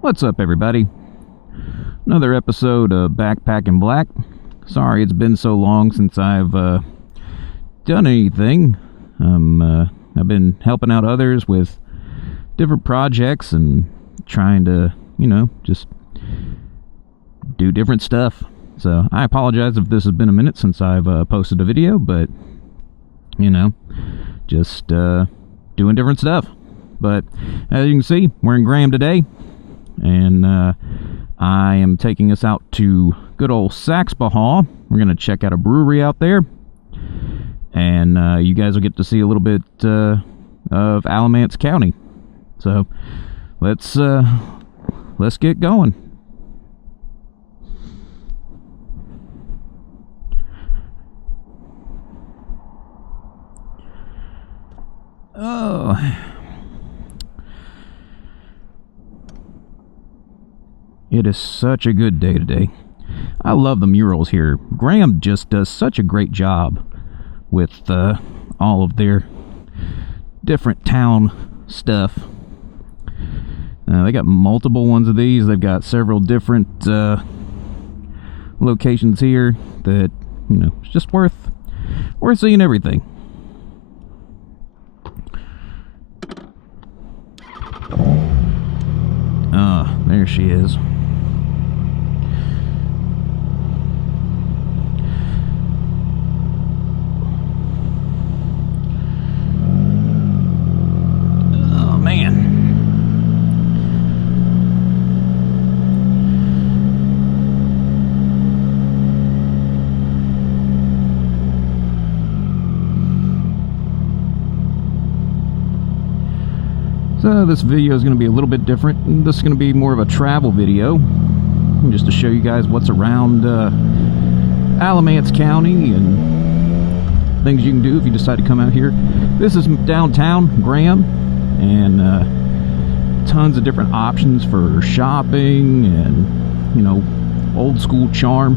What's up, everybody? Another episode of Backpacking Black. Sorry it's been so long since I've done anything. I've been helping out others with different projects and trying to, just do different stuff. So I apologize if this has been a minute since I've posted a video, but, just doing different stuff. But as you can see, we're in Graham today, and I am taking us out to good old Saxapahaw. We're going to check out a brewery out there, and you guys will get to see a little bit of Alamance County. So let's get going. Oh, it is such a good day today. I love the murals here. Graham just does such a great job with all of their different town stuff. They got multiple ones of these. They've got several different locations here that, it's just worth seeing everything. There she is. Oh, man. So this video is going to be a little bit different. This is going to be more of a travel video, just to show you guys what's around Alamance County and things you can do if you decide to come out here. This is downtown Graham, and tons of different options for shopping and, old school charm.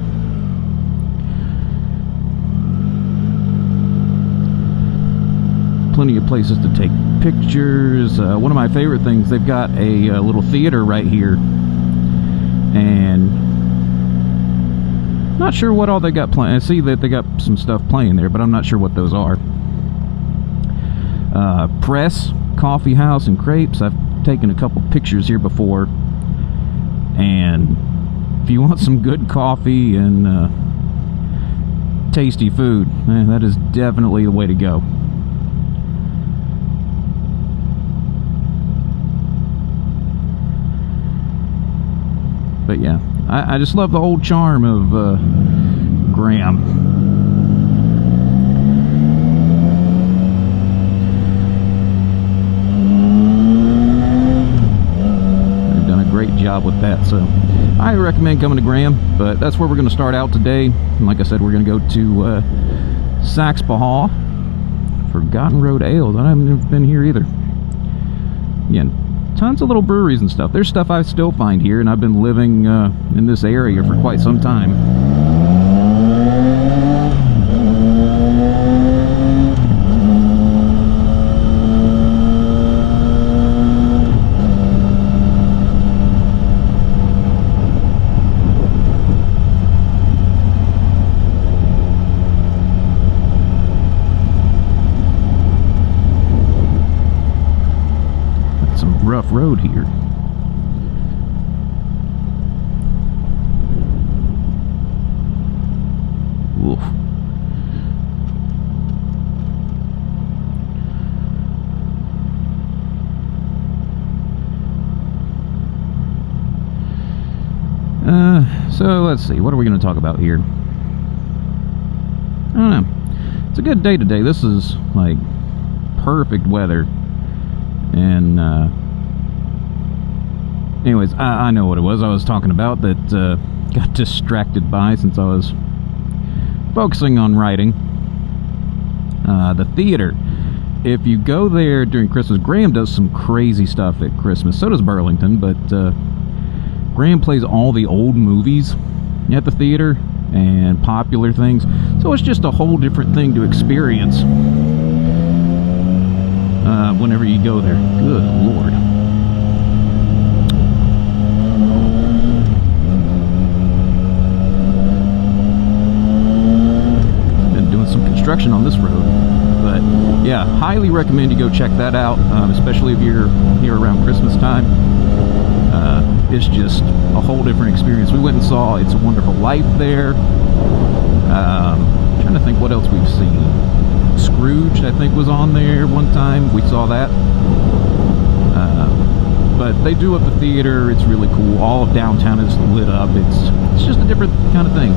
Plenty of places to take pictures. One of my favorite things, they've got a little theater right here, and not sure what all they got playing. I see that they got some stuff playing there, but I'm not sure what those are. Press, coffee house, and crepes. I've taken a couple pictures here before, and if you want some good coffee and tasty food, that is definitely the way to go. But yeah, I just love the old charm of Graham. They've done a great job with that, so I recommend coming to Graham. But that's where we're going to start out today. And like I said, we're going to go to Saxapahaw, Forgotten Road Ale. I haven't been here either. Yeah. Tons of little breweries and stuff. There's stuff I still find here, and I've been living in this area for quite some time. Rough road here. Oof. So let's see, what are we going to talk about here? I don't know. It's a good day today. This is like perfect weather, and anyways, I know what it was I was talking about that got distracted by since I was focusing on writing. The theater. If you go there during Christmas, Graham does some crazy stuff at Christmas. So does Burlington, but Graham plays all the old movies at the theater and popular things. So it's just a whole different thing to experience whenever you go there. Good Lord. highly recommend you go check that out, especially if you're here around Christmas time. It's just a whole different experience. We went and saw It's a Wonderful Life there. Trying to think what else we've seen. Scrooge, I think, was on there one time. We saw that. But they do up the theater. It's really cool. All of downtown is lit up. It's just a different kind of thing.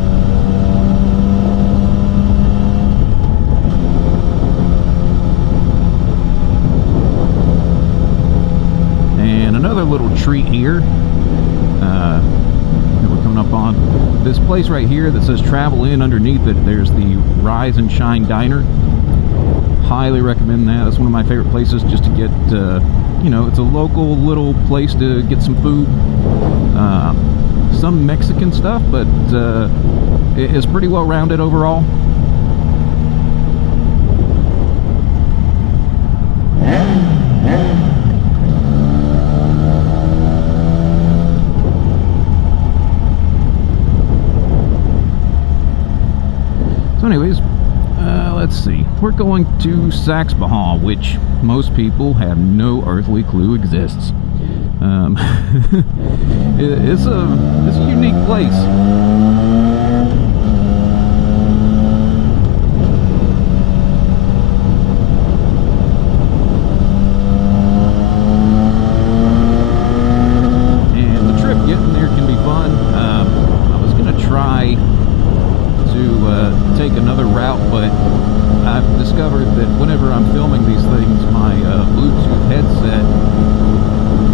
And another little treat here that we're coming up on. This place right here that says travel in, underneath it, there's the Rise and Shine Diner. Highly recommend that. That's one of my favorite places just to get, you know, it's a local little place to get some food. Some Mexican stuff, but it's pretty well rounded overall. So anyways, let's see. We're going to Saxapahaw, which most people have no earthly clue exists. It's a unique place. And the trip getting there can be fun. I was gonna try to take another route, but I've discovered that whenever I'm filming these things, my Bluetooth headset,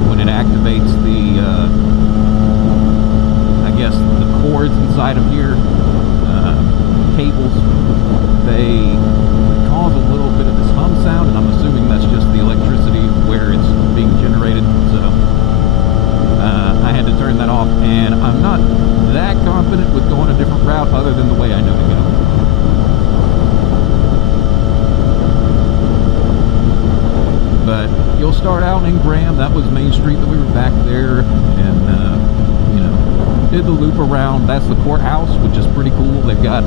when it activates the, I guess, the cords inside of here, cables, they cause a little bit of this hum sound, and I'm assuming that's just the electricity where it's being generated. So I had to turn that off, and I'm not that confident with going a different route other than the way I know to go. But you'll start out in Graham. That was Main Street that we were back there, and you know, did the loop around. That's the courthouse, which is pretty cool. They've got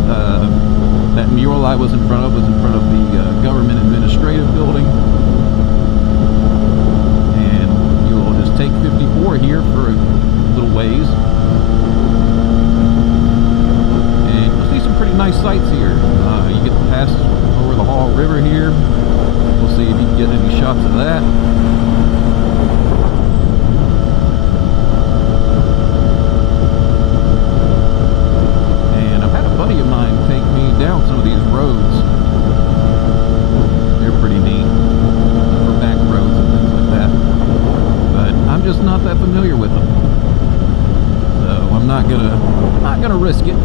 that mural I was in front of the government administrative building, and you will just take 54 here for a little ways, and you'll see some pretty nice sights here. You get to pass over the Hall River here. We'll see if you can get any shots of that. And I've had a buddy of mine take me down some of these roads. They're pretty neat. For back roads and things like that. But I'm just not that familiar with them. So I'm not gonna risk it.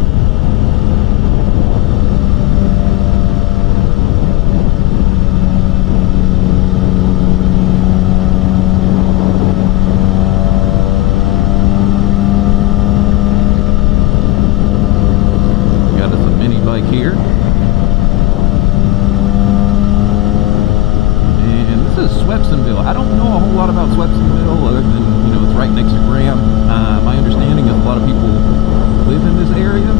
Here, and this is Swepsonville. I don't know a whole lot about Swepsonville other than, you know, it's right next to Graham. My understanding is a lot of people live in this area,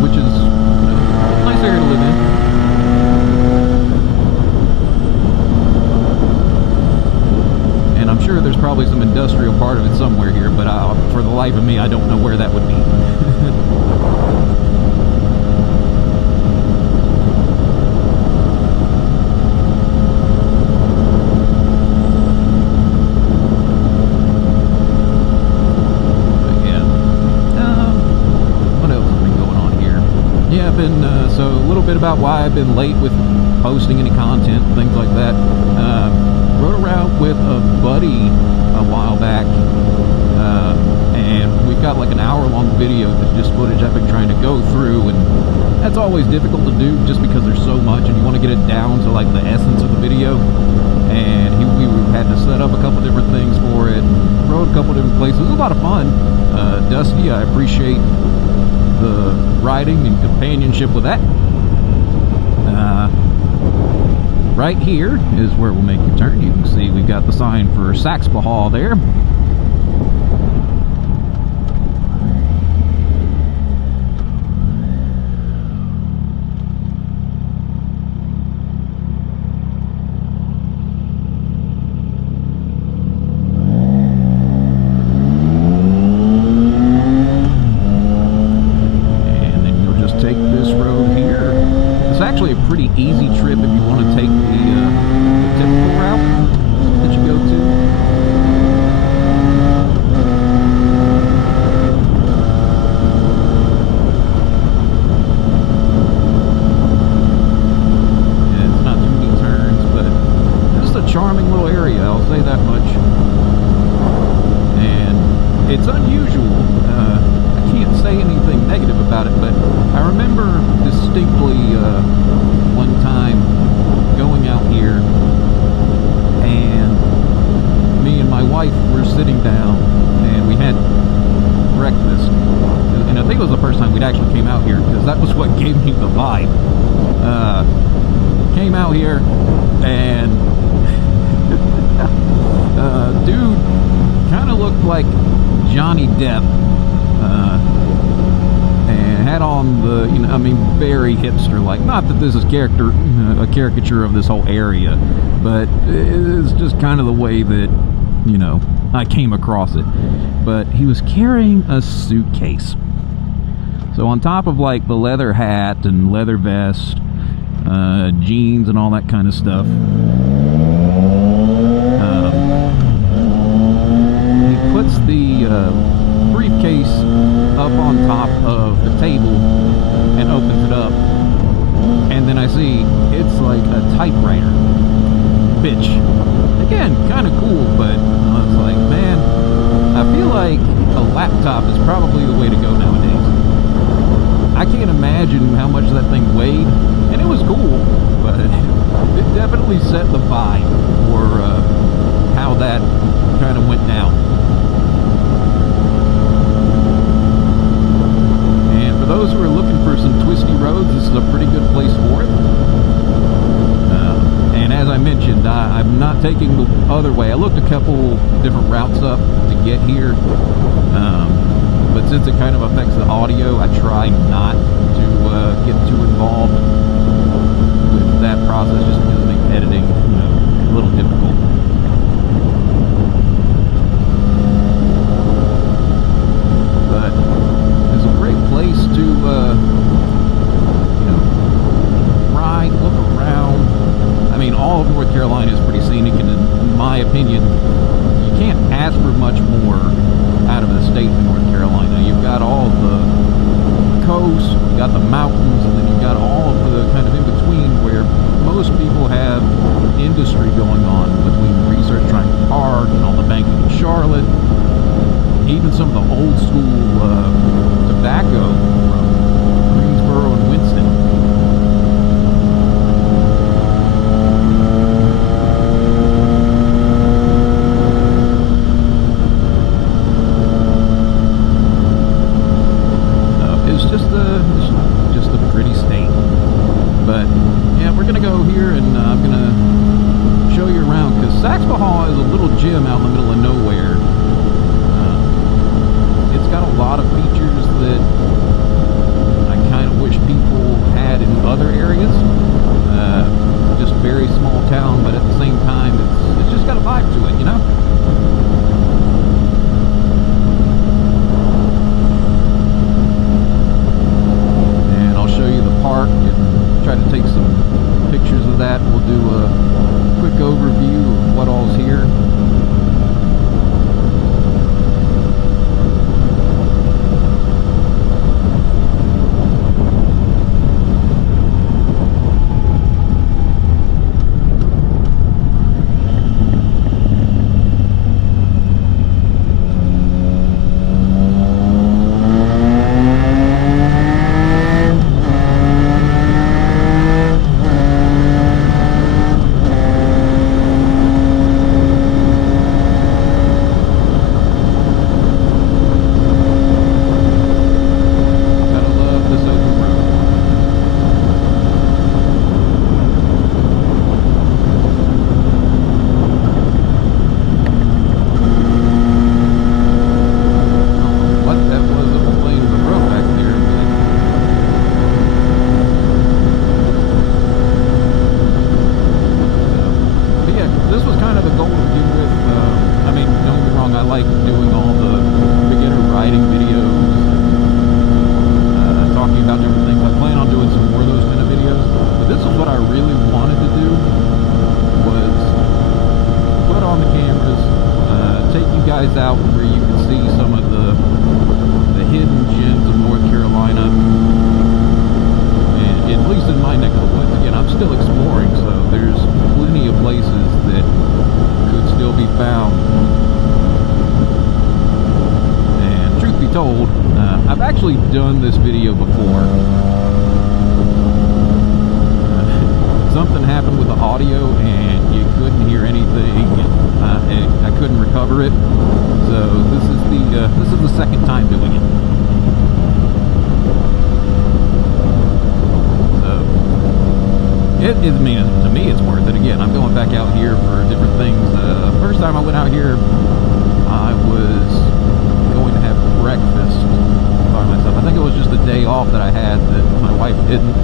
which is, you know, a nice area to live in. And I'm sure there's probably some industrial part of it somewhere here, but for the life of me, I don't know where that would be. So a little bit about why I've been late with posting any content, things like that. Rode around with a buddy a while back, and we've got like an hour-long video that's just footage I've been trying to go through, and that's always difficult to do just because there's so much, and you want to get it down to like the essence of the video. And we had to set up a couple different things for it, rode a couple different places. It was a lot of fun. Dusty, I appreciate the riding and companionship with that. Right here is where we'll make the turn. You can see we've got the sign for Saxapahaw there. vibe. Came out here and dude kind of looked like Johnny Depp, and had on the, you know, I mean, very hipster-like. Not that this is a caricature of this whole area, but it's just kind of the way that, you know, I came across it. But he was carrying a suitcase. So on top of like the leather hat and leather vest, jeans and all that kind of stuff, he puts the briefcase up on top of the table and opens it up, and then I see it's like a typewriter, which again, kind of cool, but I was like, man, I feel like a laptop is probably the way to go nowadays. I can't imagine how much that thing weighed, and it was cool, but it definitely set the vibe for how that kind of went down. And for those who are looking for some twisty roads, this is a pretty good place for it. And as I mentioned, I'm not taking the other way. I looked a couple different routes up to get here, but since it kind of affects the audio, I try not to get too involved with that process, just because it makes editing, you know, a little difficult. But it's a great place to, you know, ride, look around. I mean, all of North Carolina is pretty scenic, and in my opinion, you can't ask for much more out of the state of North Carolina. You've got all the coast, you've got the mountains, and then you've got all of the kind of in between where most people have industry going on, between Research Triangle Park and all the banking in Charlotte, even some of the old school tobacco from Greensboro and Winston. It's just a pretty state. But yeah, we're gonna go here, and I'm gonna show you around, because Saxapahaw is a little gem out in the middle of nowhere. It's got a lot of features that I kind of wish people had in other areas. Just very small town, but at the same time, it's just got a vibe to it, you know? Park and try to take some pictures of that. We'll do a quick overview of what all's here. Out where you can see some of the hidden gems of North Carolina, and at least in my neck of the woods. Again, I'm still exploring, so there's plenty of places that could still be found. And truth be told, I've actually done this video before. Something happened with the audio and you couldn't hear anything, and I couldn't recover it. So this is the second time doing it. I mean, to me, it's worth it. Again, I'm going back out here for different things. First time I went out here, I was going to have breakfast by myself. I think it was just a day off that I had that my wife didn't.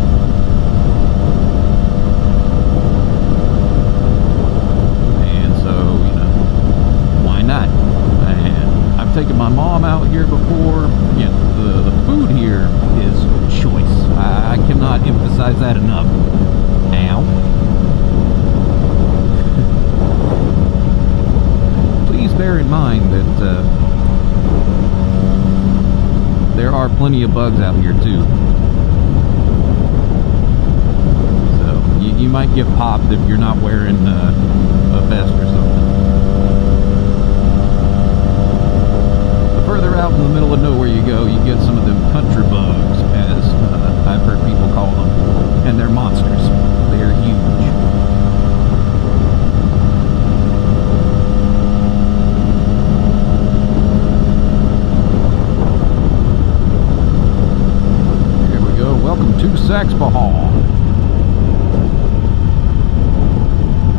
And so, you know, why not? And I've taken my mom out here before. Again, the food here is choice. I cannot emphasize that enough. Ow. Please bear in mind that there are plenty of bugs out here too. So you might get popped if you're not wearing a vest or something. The further out in the middle of nowhere you go, you get some of them country bugs, as I've heard people call them, and they're monsters. They're huge. Here we go. Welcome to Saxapahaw.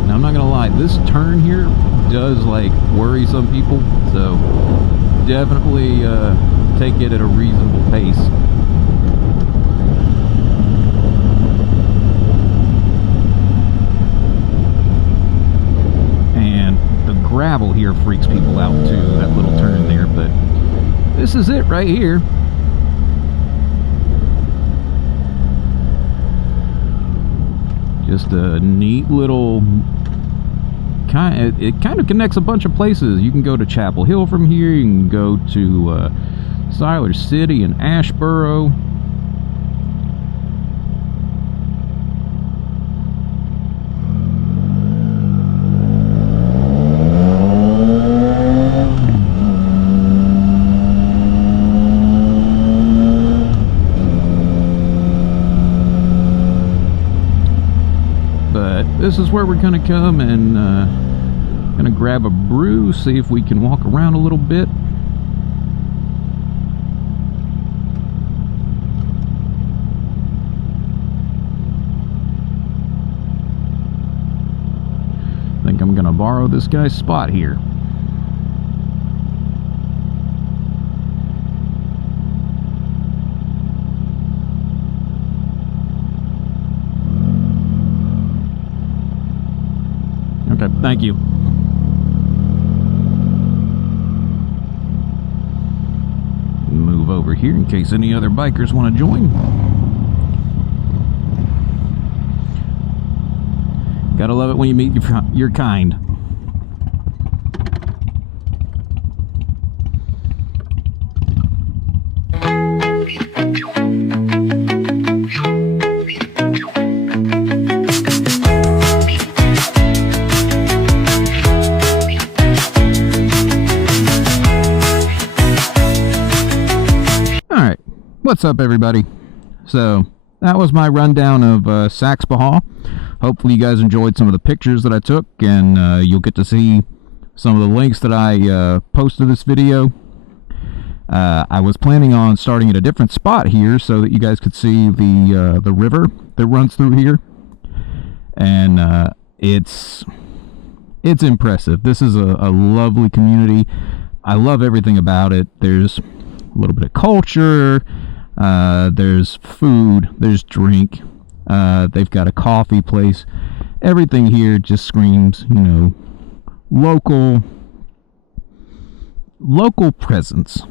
Now, I'm not gonna lie, this turn here does like worry some people, so definitely take it at a reasonable pace. And the gravel here freaks people out too, that little turn there, but this is it right here. Just a neat little it kind of connects a bunch of places. You can go to Chapel Hill from here. You can go to Siler City and Ashboro. But this is where we're gonna come and gonna grab a brew, see if we can walk around a little bit. I think I'm gonna borrow this guy's spot here. Okay, thank you. Move over here in case any other bikers want to join. Gotta love it when you meet your kind. What's up, everybody? So that was my rundown of Saxapahaw. Hopefully you guys enjoyed some of the pictures that I took, and you'll get to see some of the links that I posted this video. I was planning on starting at a different spot here so that you guys could see the river that runs through here, and it's impressive. This is a lovely community. I love everything about it. There's a little bit of culture. There's food, there's drink, they've got a coffee place. Everything here just screams, you know, local presence.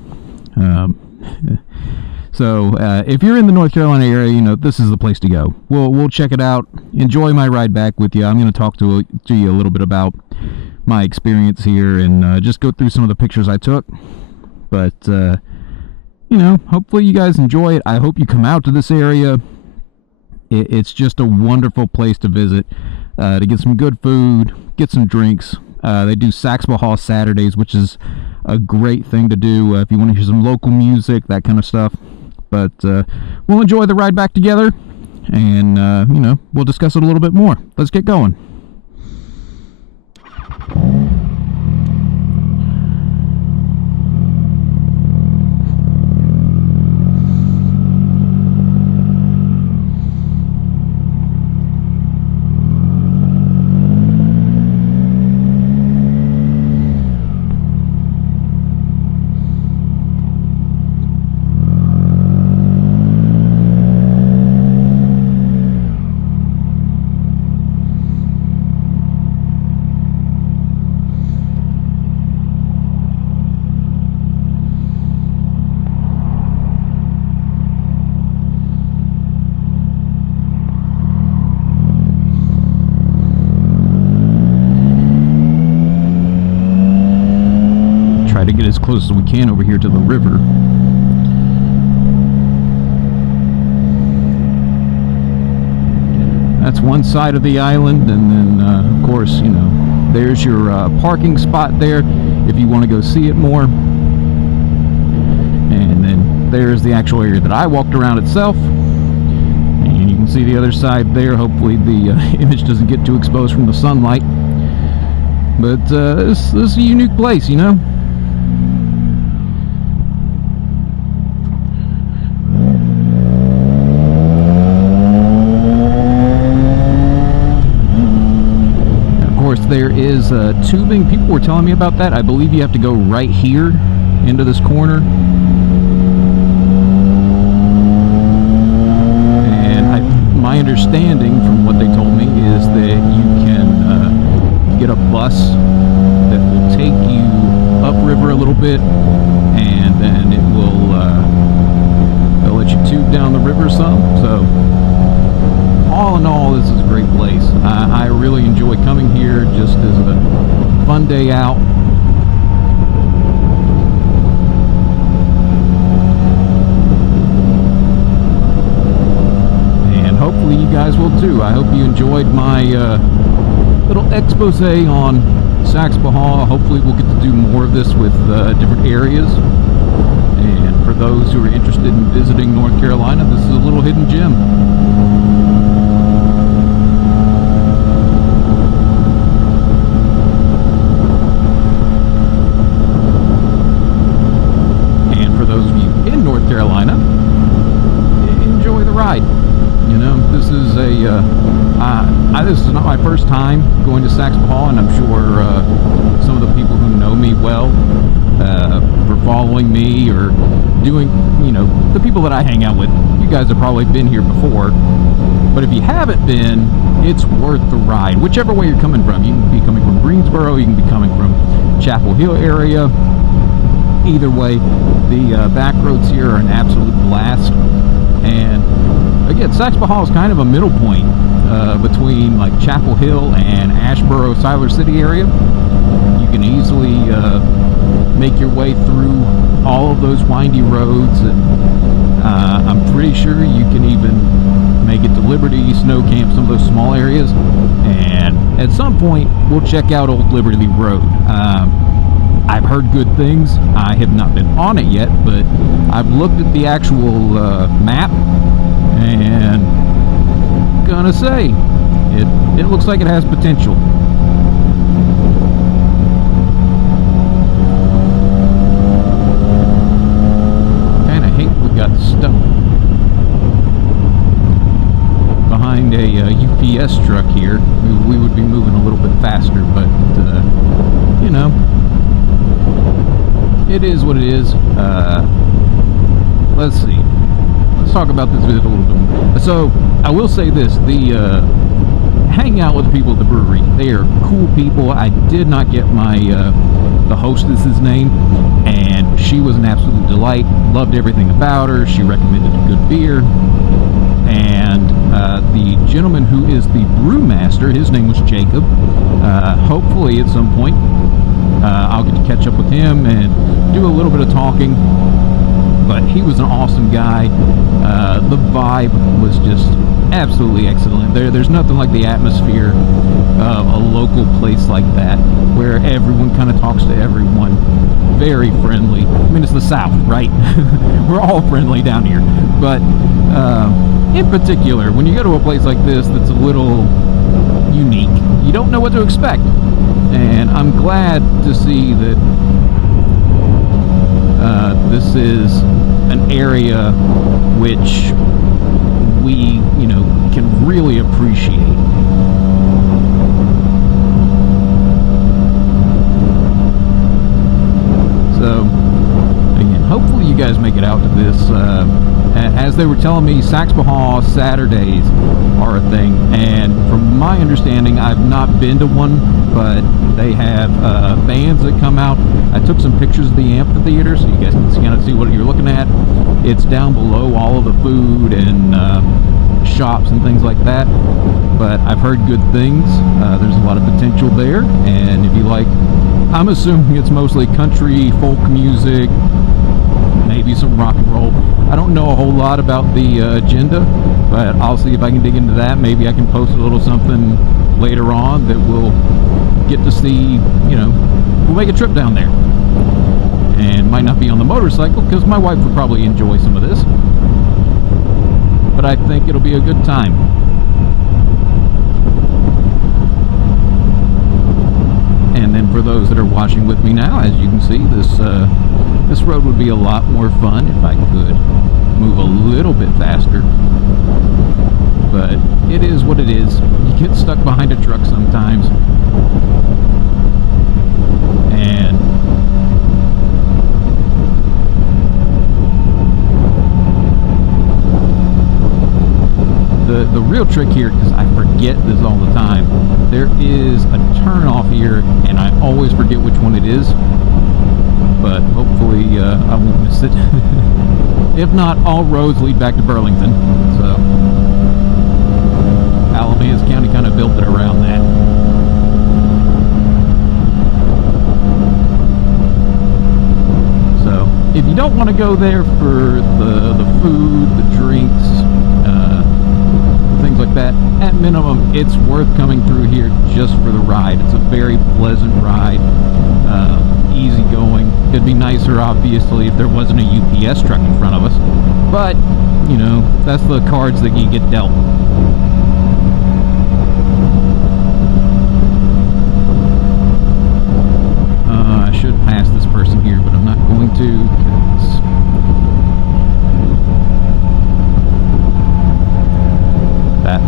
So if you're in the North Carolina area, you know, this is the place to go. We'll check it out. Enjoy my ride back with you. I'm going to talk to you a little bit about my experience here and just go through some of the pictures I took. But you know, hopefully you guys enjoy it. I hope you come out to this area. It's just a wonderful place to visit, to get some good food, get some drinks. They do Saxapahaw Saturdays, which is a great thing to do if you want to hear some local music, that kind of stuff. But we'll enjoy the ride back together, and you know, we'll discuss it a little bit more. Let's get going. try to get as close as we can over here to the river. That's one side of the island, and then of course, you know, there's your parking spot there if you want to go see it more. And then there's the actual area that I walked around itself. And you can see the other side there. Hopefully the image doesn't get too exposed from the sunlight. But this is a unique place, you know. There is tubing. People were telling me about that. I believe you have to go right here into this corner. And my understanding from what they told me is that you can get a bus that will take you upriver a little bit, and then it will they'll let you tube down the river some. So all in all, this is a great place. I really enjoy coming here just as a fun day out. And hopefully you guys will too. I hope you enjoyed my little expose on Saxapahaw. Hopefully we'll get to do more of this with different areas. And for those who are interested in visiting North Carolina, this is a little hidden gem. Carolina, enjoy the ride. You know, this is this is not my first time going to Saxapahaw, and I'm sure some of the people who know me well for following me or doing, you know, the people that I hang out with, you guys have probably been here before. But if you haven't been, it's worth the ride, whichever way you're coming from. You can be coming from Greensboro, you can be coming from Chapel Hill area. Either way, the back roads here are an absolute blast. And again, Saxapahaw is kind of a middle point between like Chapel Hill and Asheboro, Siler City area. You can easily make your way through all of those windy roads, and I'm pretty sure you can even make it to Liberty, Snow Camp, some of those small areas. And at some point, we'll check out Old Liberty Road. I've heard good things. I have not been on it yet, but I've looked at the actual map, and gonna say it looks like it has potential. Kinda hate we got stuck behind a UPS truck here. We would be moving a little bit faster, but you know, it is what it is. Let's see. Let's talk about this visit a little bit more. So, I will say this. Hang out with the people at the brewery. They are cool people. I did not get my the hostess's name, and she was an absolute delight. Loved everything about her. She recommended a good beer. And the gentleman who is the brewmaster, his name was Jacob. Hopefully at some point I'll get to catch up with him and do a little bit of talking. But he was an awesome guy. The vibe was just absolutely excellent. There's nothing like the atmosphere of a local place like that, where everyone kind of talks to everyone. Very friendly. I mean, it's the South, right? We're all friendly down here. But in particular, when you go to a place like this that's a little unique, you don't know what to expect. And I'm glad to see that this is an area which we, you know, can really appreciate. So, again, hopefully you guys make it out to this. As they were telling me, Saxapahaw Saturdays are a thing, and from my understanding, I've not been to one, but they have bands that come out. I took some pictures of the amphitheater so you guys can kind of see what you're looking at. It's down below all of the food and shops and things like that, but I've heard good things. There's a lot of potential there, and if you like I'm assuming it's mostly country, folk music, maybe some rock and roll. I don't know a whole lot about the agenda, but I'll see if I can dig into that. Maybe I can post a little something later on that we'll get to see, you know, we'll make a trip down there. And might not be on the motorcycle, because my wife would probably enjoy some of this. But I think it'll be a good time. And then for those that are watching with me now, as you can see, this road would be a lot more fun if I could move a little bit faster. But it is what it is. You get stuck behind a truck sometimes. And the real trick here, because I forget this all the time, there is a turn off here, and I always forget which one it is. But hopefully I won't miss it. If not, all roads lead back to Burlington. So Alamance County kind of built it around that. So if you don't want to go there for the food, the drinks, things like that, at minimum it's worth coming through here just for the ride. It's a very pleasant ride, easy going. It'd be nicer obviously if there wasn't a UPS truck in front of us, but you know, that's the cards that you get dealt. I should pass this person here, but I'm not going to, 'cause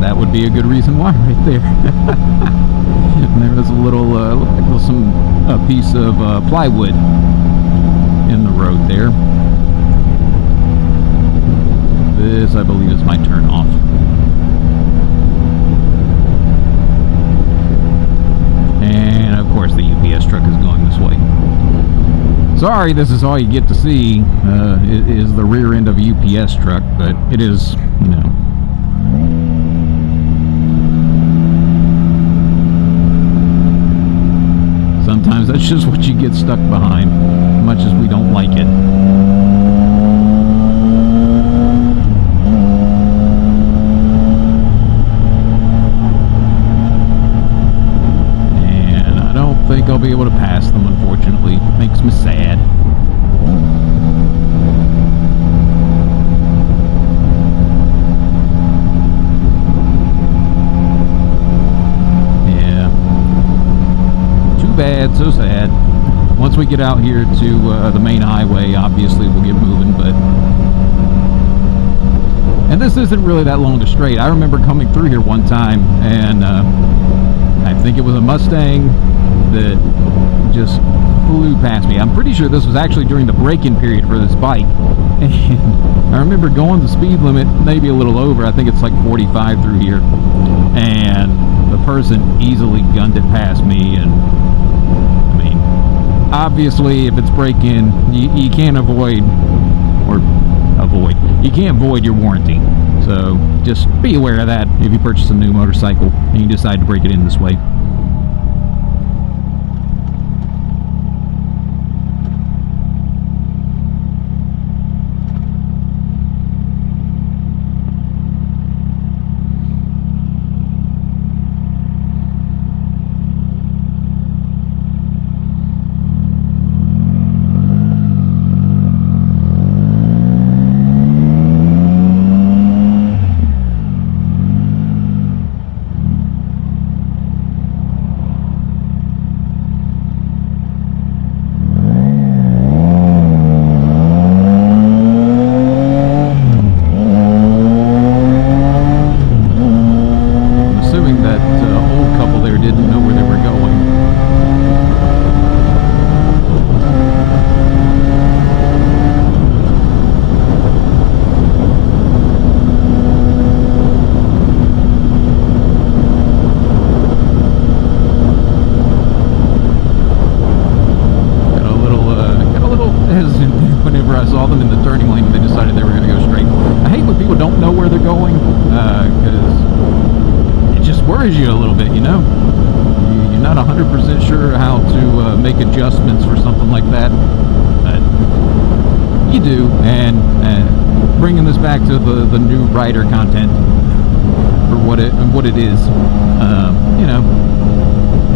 that would be a good reason why right there. And there was a little, looked like there was a piece of plywood in the road there. This, I believe, is my turn off. And of course the UPS truck is going this way. Sorry, this is all you get to see, is the rear end of a UPS truck, but it is, you know. Sometimes that's just what you get stuck behind, much as we don't like it. And I don't think I'll be able to pass them, unfortunately. It makes me sad. Bad, so sad. Once we get out here to the main highway, obviously we'll get moving, but and this isn't really that long a straight. I remember coming through here one time, and I think it was a Mustang that just flew past me. I'm pretty sure this was actually during the break-in period for this bike, and I remember going the speed limit, maybe a little over. I think it's like 45 through here, and the person easily gunned it past me. And obviously, if it's break-in, you can't you can't void your warranty. So just be aware of that if you purchase a new motorcycle and you decide to break it in this way. do, and bringing this back to the new writer content for what it is, you know,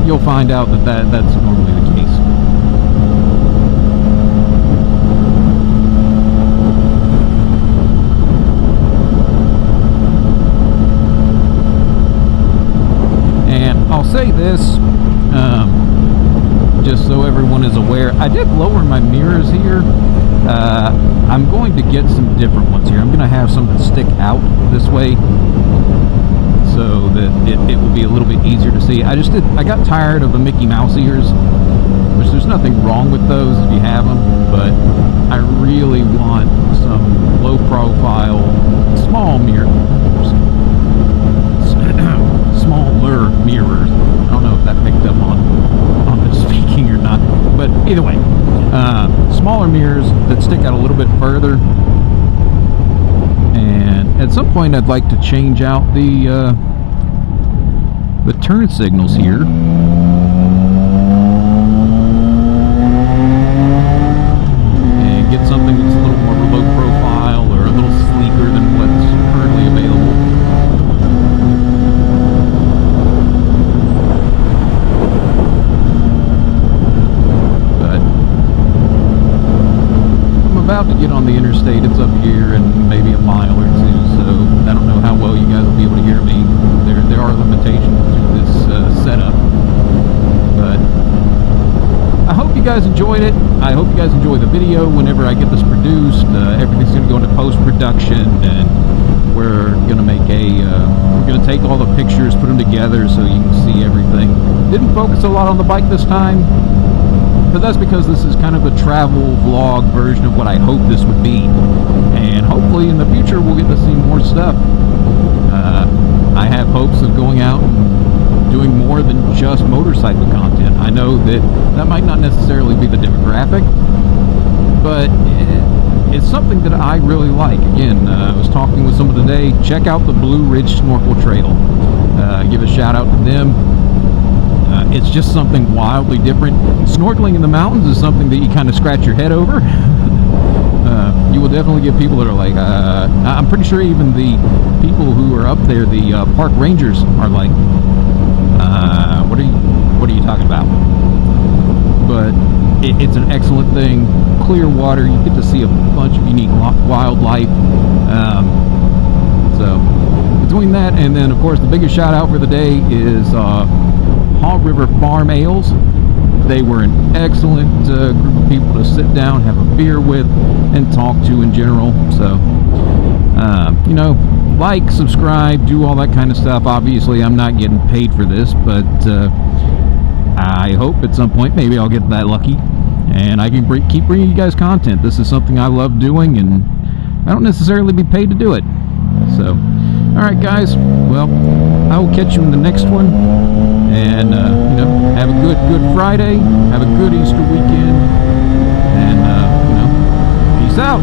you'll find out that's normally the case. And I'll say this, just so everyone is aware, I did lower my mirrors here. I'm going to get some different ones here. I'm going to have some that stick out this way, so that it will be a little bit easier to see. I got tired of the Mickey Mouse ears, which there's nothing wrong with those if you have them, but I really want some low profile, small mirrors. Smaller mirrors. I don't know if that picked up on the speaking or not, but either way, smaller mirrors that stick out a little bit further. And at some point I'd like to change out the turn signals here, and get something that's a little more low profile or a little sleeker than what's currently available. But I'm about to get on the interstate. It's up here in maybe a mile or two, so I don't know how well you guys will be able to hear me. There are limitations to this setup, but I hope you guys enjoyed it. I hope you guys enjoy the video whenever I get this produced. Everything's going to go into post-production, and we're going to make we're going to take all the pictures, put them together so you can see everything. Didn't focus a lot on the bike this time, but that's because this is kind of a travel vlog version of what I hope this would be, and hopefully in the future we'll get to see more stuff. I have hopes of going out and doing more than just motorcycle content. I know that might not necessarily be the demographic, but it's something that I really like. Again, I was talking with someone today. Check out the Blue Ridge Snorkel Trail. Give a shout out to them. It's just something wildly different. Snorkeling in the mountains is something that you kind of scratch your head over. You will definitely get people that are like, I'm pretty sure even the people who are up there, the park rangers, are like, what are you talking about? But it's an excellent thing. Clear water, you get to see a bunch of unique wildlife. So between that, and then of course the biggest shout out for the day is Haw River Farm Ales. They were an excellent group of people to sit down, have a beer with, and talk to in general. So, you know, like, subscribe, do all that kind of stuff. Obviously, I'm not getting paid for this, but I hope at some point maybe I'll get that lucky, and I can keep bringing you guys content. This is something I love doing, and I don't necessarily be paid to do it. So, alright guys, well, I will catch you in the next one, and you know, have a good Friday, have a good Easter weekend, and you know, peace out.